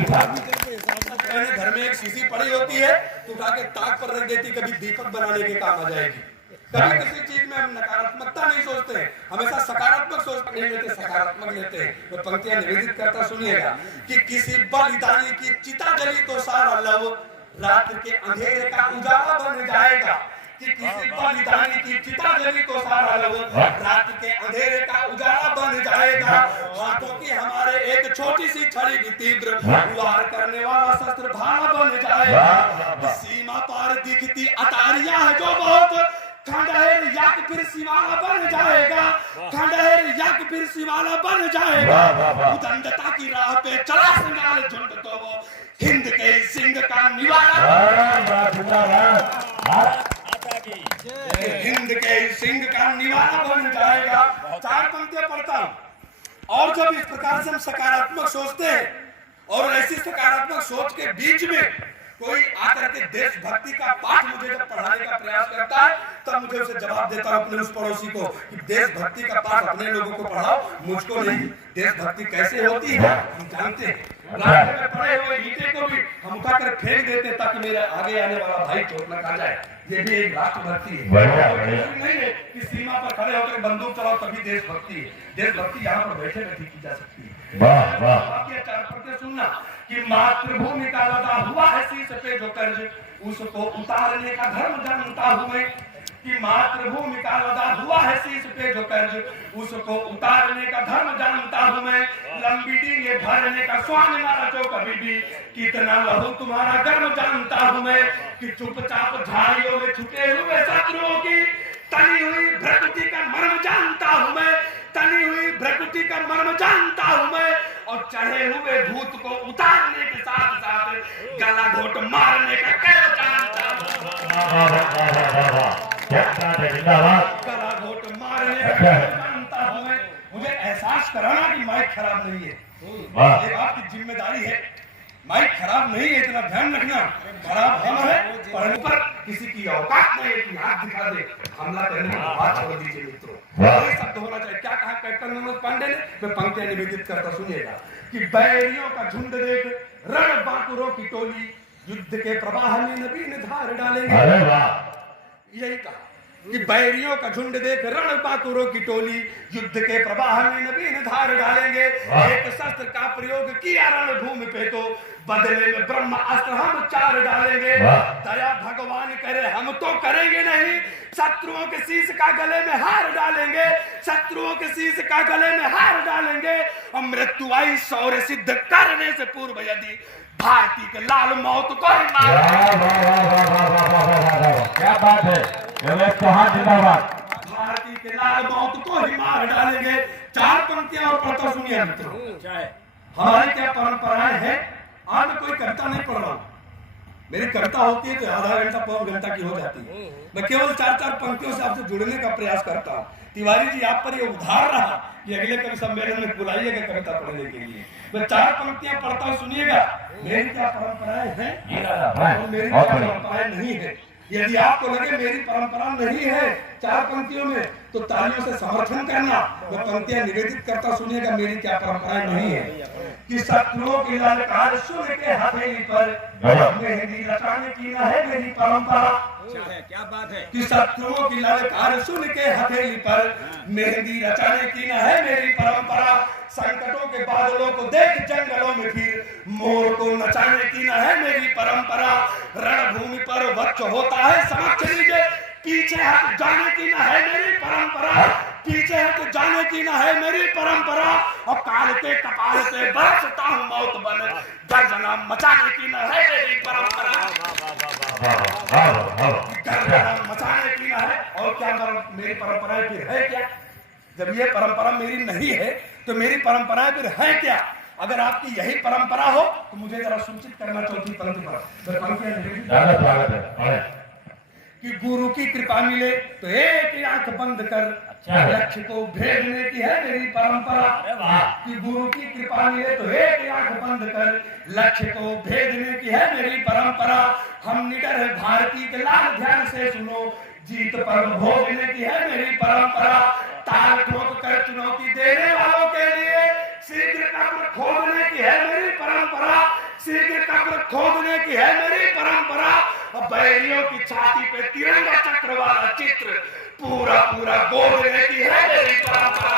घर में एक शीशी पड़ी होती है तो उठा के ताक पर रख देती, कभी दीपक बनाने के काम आ जाएगी। कभी किसी चीज में हम नकारात्मकता नहीं सोचते हैं, हमेशा सकारात्मक सोच नहीं लेते, सकारात्मक लेते हैं। तो पंक्तियां निवेदित करता सुनिएगा कि किसी बलिदानी की चिता जली तो सारा लव रात के अंधेरे का उजाला बन जाएगा। कि किसी बलिदानी की चिता जली तो सारा लव रात के अंधेरे का उजाला बन जाएगा। हाथों की हमारे एक छोटी सी छड़ी भी तीव्र वार करने वाला शस्त्र भाला बन जाएगा। सीमा पार दिखती अटारियां है जो बहुत, खंडहर याक फिर शिवाला बन जाएगा। खंडहर याक फिर शिवाला बन जाएगा। उदंडता की राह पे चला सिंगाल झुंड तो वो हिंद के सिंह का निवाला, हिंद के सिंह का निवाला बन जाएगा। चार पंक्तियां पढ़ता हूं। और जब इस प्रकार से हम सकारात्मक सोचते हैं और ऐसी सकारात्मक सोच के बीच में कोई आकर के देशभक्ति का पाठ मुझे जब पढ़ाने का प्रयास करता है तब मुझे उसे जवाब देता हूं अपने उस पड़ोसी को कि देशभक्ति का पाठ अपने लोगों को पढ़ाओ, मुझको नहीं। देशभक्ति कैसे होती है हम जानते हैं। रास्ते में पड़े हुए ईंटे को भी हम उठाकर फेंक देते ताकि मेरे आगे आने वाला भाई चोट न खा जाए। ये भी एक राष्ट्रभक्ति है। नहीं है कि सीमा पर खड़े होकर बंदूक चलाओ तभी देशभक्ति है। देशभक्ति यहाँ पर बैठे बैठे की जा सकती है। चार पंक्तियां सुनना कि मातृभूमि का लदा हुआ है शीश पे जो कर्ज, उसको उतारने का धर्म जानता हूं मैं। कि मातृभूमि का लदा हुआ है शीश पे जो कर्ज, उसको उतारने का धर्म जानता हूं मैं। लंबी डींगे भरने का स्वामी ना रचो कभी भी, कितना लहू तुम्हारा गर्म जानता हूं मैं। कि चुपचाप झाड़ियों में छुटे हुए शत्रुओं की तनी हुई भ्रकुटी का मर्म जानता हूं मैं। तनी हुई भ्रकुटी का मर्म जानता हूं मैं। और चढ़े हुए भूत को उतारने के साथ साथ गला घोट मारने का कर जानता हूं। गला घोट मारने का कर जानता हूं मैं। मुझे एहसास कराना कि माइक खराब नहीं है, ये आपकी जिम्मेदारी है। माइक खराब नहीं है इतना ध्यान रखना। खराब हम है पढ़ने पर किसी की औकात नहीं है कि हाथ दिखा दे हमला करने की बात छोड़ दीजिए मित्रों। ये शब्द होना चाहिए। क्या कहा कैप्टन मनोज पांडे ने, मैं पंक्तियां निवेदित करता सुनिएगा कि बैरियों का झुंड देख रण बाकुरों की टोली, युद्ध के प्रवाह में नवीन धार डालेंगे। यही कहा कि बैरियों का झुंड देख रण बाकुरों की टोली, युद्ध के प्रवाह में नवीन धार डालेंगे। एक शस्त्र का प्रयोग किया रणभूमि पे तो बदले में ब्रह्म अस्त्र हम चार डालेंगे। दया भगवान करे हम तो करेंगे नहीं, शत्रुओं के शीश का गले में हार डालेंगे। शत्रुओं के शीश का गले में हार डालेंगे। और मृत्यु आई शौर्य सिद्ध करने से पूर्व यदि भारती के लाल मौत को ही मार। क्या बात है, जिंदाबाद। भारती के लाल मौत को ही मार डालेंगे। चार पंक्तियां और पढ़ता सुनिए मित्रों। हमारी क्या परंपराएं हैं। आज मैं कोई कविता नहीं पढ़ रहा हूं, मेरी कविता होती है तो आधा घंटा पौन घंटा की हो जाती है। मैं केवल चार चार पंक्तियों से आपसे जुड़ने का प्रयास करता हूं। तिवारी जी आप पर ये उधार रहा कि अगले कवि सम्मेलन में बुलाइएगा कविता पढ़ने के लिए। मैं चार पंक्तियां पढ़ता हूं सुनिएगा। मेरी क्या परंपराएं हैं और मेरी क्या परंपराएं नहीं है। यदि आपको लगे मेरी परंपरा नहीं है चार पंक्तियों में तो तालियों से समर्थन करना। मैं पंक्तियां निवेदित करता सुनिएगा मेरी क्या परंपराएं नहीं है। कि शत्रुओं की ललकार सुन के हथेली पर मेहंदी रचाने की न है मेरी परंपरा। क्या बात है। कि शत्रुओं की ललकार सुन के हथेली पर मेहंदी रचाने की न है मेरी परंपरा। संकटों के बादलों को देख जंगलों में फिर मोर को नचाने की न है मेरी परंपरा। रणभूमि पर वक्ष होता है समक्ष लीजिए, पीछे हट जाने की न है मेरी परंपरा। पीछे हट जाने की न है मेरी परंपरा। और काल के कपाल से बरसता हूं मौत बन, गर्जना मचाने की न है मेरी परंपरा। गर्जना मचाने की न है। और क्या मेरी परंपराएं फिर है क्या। जब ये परंपरा मेरी नहीं है तो मेरी परंपराएं फिर है क्या। अगर आपकी यही परंपरा हो तो मुझे जरा सूचित करना चौथी पंक्ति पर कि गुरु की कृपा मिले तो एक आंख बंद कर लक्ष्य को भेजने की है मेरी परंपरा। कि गुरु की कृपा मिले तो एक आंख बंद कर लक्ष्य को भेजने की है मेरी परंपरा। हम निडर है भारती के लाल ध्यान से सुनो, जीत पर भोगने की है मेरी परंपरा। ताल ठोक कर चुनौती देने वालों के लिए शीघ्र कब्र खोदने की है मेरी परंपरा। सीधे कब्र खोदने की है मेरी परंपरा। बैरियों की छाती पे तिरंगा चक्र वाला चित्र पूरा पूरा गोदने की है मेरी परंपरा।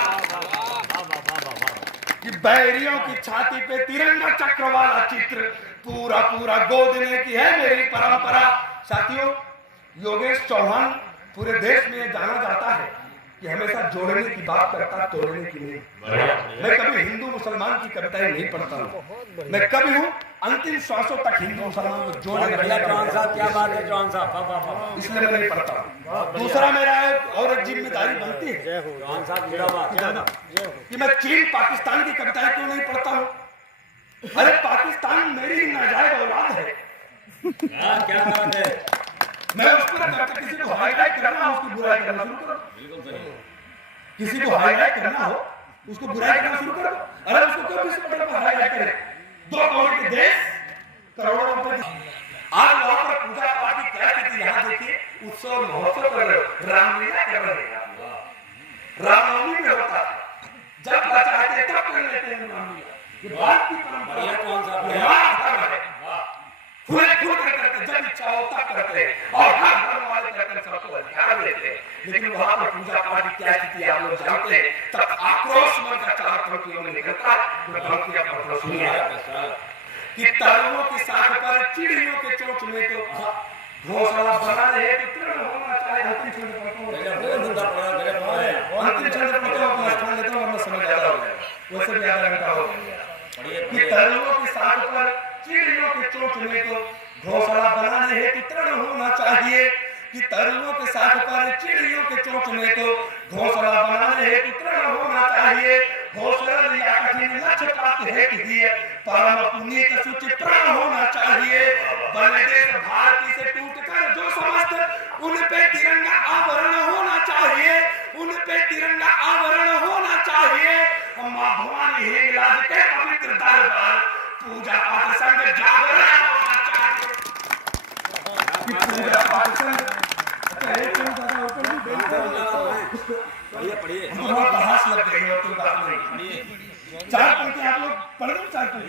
कि बैरियों की छाती पे तिरंगा चक्र वाला चित्र पूरा पूरा गोदने की है मेरी परंपरा। साथियों, योगेश चौहान पूरे देश में जाना जाता है कि हमेशा जोड़ने की बात करता, तोड़ने की नहीं। मैं कभी हिंदू मुसलमान की कविताएं नहीं पढ़ता हूँ। मैं कभी हूँ अंतिम श्वासों तक हिंदू मुसलमान को जोड़ने क्या बात है चौहान साहब, इसलिए मैं नहीं पढ़ता हूँ। दूसरा मेरा और एक जिम्मेदारी बनती है कि मैं चीन पाकिस्तान की कविताएं क्यों नहीं पढ़ता हूँ। अरे पाकिस्तान मेरी नाजायज औलाद है। क्या बात है। मैं उस पर किसी को हाईलाइट करना हो उसकी बुराई करना शुरू करो। किसी को हाईलाइट करना हो उसको बुराई करना शुरू करो। अरे उसको क्यों विश्व पटल पर हाईलाइट करे। 2 करोड़ के देश, करोड़ों रुपए की आज वहां पर पूजा पाठ की क्या स्थिति। यहाँ देखिए उत्सव महोत्सव कर रहे हो, रामलीला कर रहे हैं। रामनवमी में होता है, जब चाहते तब कर लेते हैं रामलीला। ये बात की परंपरा कौन सा खुले खुल कर करते, जब इच्छा हो तब करते और हर धर्म वाले करते सबको अधिकार देते हैं। लेकिन वहां पर पूजा पाठ की क्या स्थिति आप लोग जानते हैं। तब आक्रोश मन का चार पंक्तियों में निकलता कि तारों की साख पर चिड़ियों के चोंच में तो घोंसला बना है तो तृण होना चाहिए। अंतिम छंद पढ़ता हूं, अपना स्थान लेता हूं वरना समय ज्यादा हो जाएगा। वैसे भी आधा घंटा हो गया। कि तारों की साख पर चिड़ियों के चोंच में तो घोंसला बनाने हेतु तृण होना चाहिए। कि तरुओं के साथ पर चिड़ियों के चोंच में तो घोंसला बनाने हेतु तृण होना चाहिए। घोंसला लिया कठिन लक्ष्य प्राप्त हेतु दिए परम पुनीत सुचि प्राण होना चाहिए। बने देश भारती से टूटकर जो समस्त उन पे तिरंगा आवरण होना चाहिए। उन पे तिरंगा आवरण होना चाहिए। मां भवानी हिंगलाज के पवित्र दरबार पूजा पाठ संग जागरण होना चाहिए। पूजा पाठ संग पढ़िए बहस लग गई है तो बात नहीं। 4 पंक्ति आप लोग पढ़ लो। 4 पंक्ति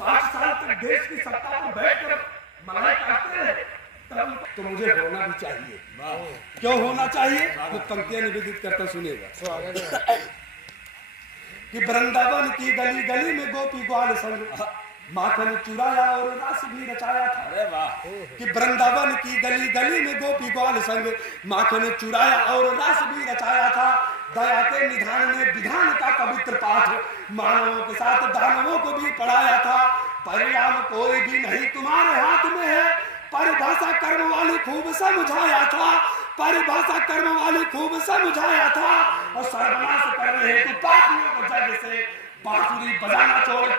5 साल तक देश की सत्ता पर बैठकर मलाई काटते रहे, तो मुझे होना भी चाहिए। क्यों होना चाहिए? कुछ पंक्तियां निवेदित करता सुनिएगा। कि वृंदावन की गली गली में गोपी ग्वाल संग माखन चुराया और रस भी रचाया था। अरे वाह। कि वृंदावन की गली गली में गोपी ग्वाल संग माखन चुराया और रस भी रचाया था। दया के निधान ने विधान का पवित्र पाठ मानवों के साथ दानवों को भी पढ़ाया था। परिणाम कोई भी नहीं तुम्हारे हाथ में है। परिभाषा कर्म वाली खूब समझाया था। परिभाषा कर्म वाली खूब समझाया था। और सर्वनाश करने हेतु पापियों को जग से बांसुरी बजाना छोड़